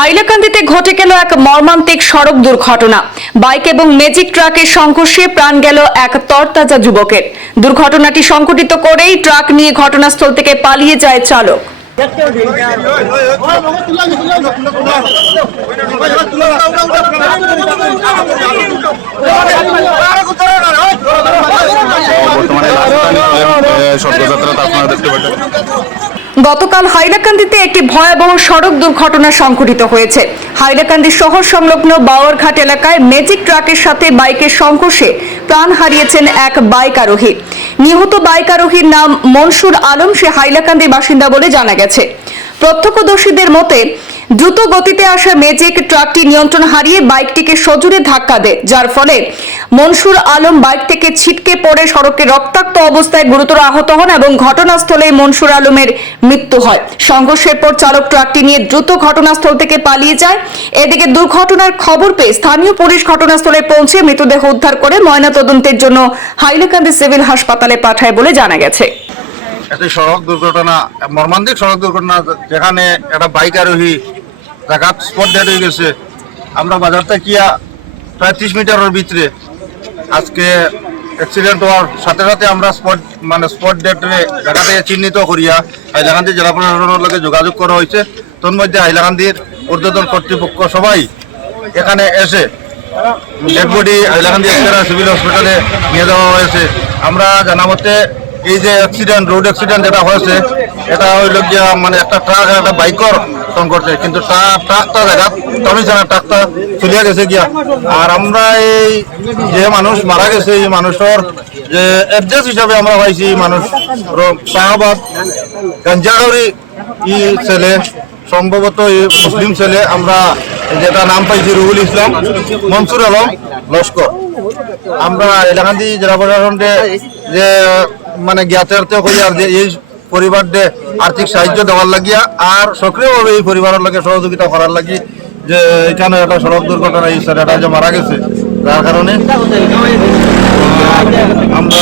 হাইলাকান্দিতে ঘটে গেল এক মর্মান্তিক সড়ক দুর্ঘটনা। বাইক এবং ম্যাজিক ট্রাকের সংঘর্ষে প্রাণ গেল এক তরতাজা যুবকের। দুর্ঘটনাটি সংঘটিত করেই ট্রাক নিয়ে ঘটনাস্থল থেকে পালিয়ে যায় চালক। আপনারা দেখতে পাচ্ছেন। গতকাল হাইলাকান্দিতে একটি ভয়াবহ সড়ক দুর্ঘটনা সংঘটিত হয়েছে। হাইলাকান্দি শহর সংলগ্ন বাওয়ারঘাট এলাকায় ম্যাজিক ট্রাকের সাথে বাইকের সংঘর্ষে প্রাণ হারিয়েছেন এক বাইক আরোহী নিহত বাইক আরোহীর নাম মনসুর আলম, সে হাইলাকান্দির বাসিন্দা বলে জানা গেছে। প্রত্যক্ষদর্শীদের মতে দ্রুত গতিতে আসা ম্যাজিক ট্রাকটি নিয়ন্ত্রণ হারিয়ে বাইকটিকে সজোরে ধাক্কা দেয়, যার ফলে মনসুর আলম বাইক থেকে ছিটকে পড়ে সড়কে রক্তাক্ত অবস্থায় গুরুতর আহত হন এবং ঘটনাস্থলে মনসুর আলমের মৃত্যু হয়। সংঘর্ষের পর চালক ট্রাকটি নিয়ে দ্রুত ঘটনাস্থল থেকে পালিয়ে যায়। এদিকে দুর্ঘটনার খবর পেয়ে স্থানীয় পুলিশ ঘটনাস্থলে পৌঁছে মৃতদেহ উদ্ধার করে ময়নাতদন্তের জন্য হাইলাকান্দি সিভিল হাসপাতালে পাঠায় বলে জানা গেছে। একটি সড়ক দুর্ঘটনা, মর্মান্তিক সড়ক দুর্ঘটনা, যেখানে একটা বাইক আরোহী জায়গা স্পট ডেড হয়ে গেছে। আমরা বাজার থেকে প্রায় ত্রিশ মিটারের ভিতরে। আজকে অ্যাক্সিডেন্ট হওয়ার সাথে সাথে আমরা স্পট মানে স্পট ডেটে জায়গাতে চিহ্নিত করিয়া হাইলাকান্দি জেলা প্রশাসনের লগে যোগাযোগ করা হয়েছে। তোর মধ্যে হাইলাকান্দির ঊর্ধ্বতন কর্তৃপক্ষ সবাই এখানে এসে ডেড বডি হাইলাকান্দি এক্সেরা সিভিল হসপিটালে নিয়ে যাওয়া হয়েছে। আমরা জানা মতে এই যে অ্যাক্সিডেন্ট রোড অ্যাক্সিডেন্ট যেটা হয়েছে, এটা হইল গিয়া মানে একটা ট্রাক একটা বাইকর সংঘর্ষে কিন্তু ট্রা- ট্রাকটা জায়গা টমি ছাড়া ট্রাকটা চলিয়া গেছে গিয়া। আর আমরা এই যে মানুষ মারা গেছে, এই মানুষের যে অ্যাড্রেস হিসাবে আমরা পাইছি মানুষ শাহবাগ গঞ্জাগরি ই ছেলে, সম্ভবত এই মুসলিম ছেলে, আমরা যেটা নাম পাইছি রুহুল ইসলাম, মনসুর আলম লস্কর। আমরা এলাকান্দি জেলা প্রশাসনকে যে মানে জ্ঞাতার্থ করি আর যে এই পরিবারকে আর্থিক সাহায্য দেওয়ার লাগিয়া আর সক্রিয়ভাবে এই পরিবারের লাগে সহযোগিতা করার লাগি যে এখানে একটা সড়ক দুর্ঘটনা এই ছেলেটা যে মারা গেছে যার কারণে আমরা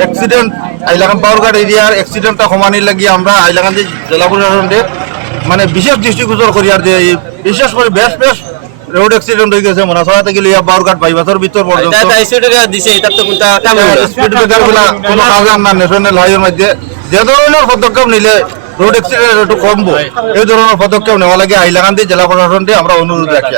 অ্যাক্সিডেন্ট আইলাকান পাওয়ারঘাট এরিয়ার অ্যাক্সিডেন্টটা কমানির লাগিয়ে আমরা আইলাকান্দি জেলা প্রশাসনকে মানে বিশেষ দৃষ্টিগোচর করি আর যে এই বিশেষ করে বেশ বেশ রোড অ্যাক্সিডেন্ট হয়ে গেছে মনে মনাসড়া থেকে লিয়া বাউরঘাট বাইবাসের ভিতর পর্যন্ত। এটা স্পিড ব্রেকারগুলা কোনো কাজ না ন্যাশনাল হাইওয়ের মধ্যে। যে ধরনের পদক্ষেপ নিলে রোড অ্যাক্সিডেন্ট একটু কমবো এই ধরনের পদক্ষেপ নেওয়া লাগে। হাইলাকান্দি জেলা প্রশাসনটি আমরা অনুরোধ রাখি।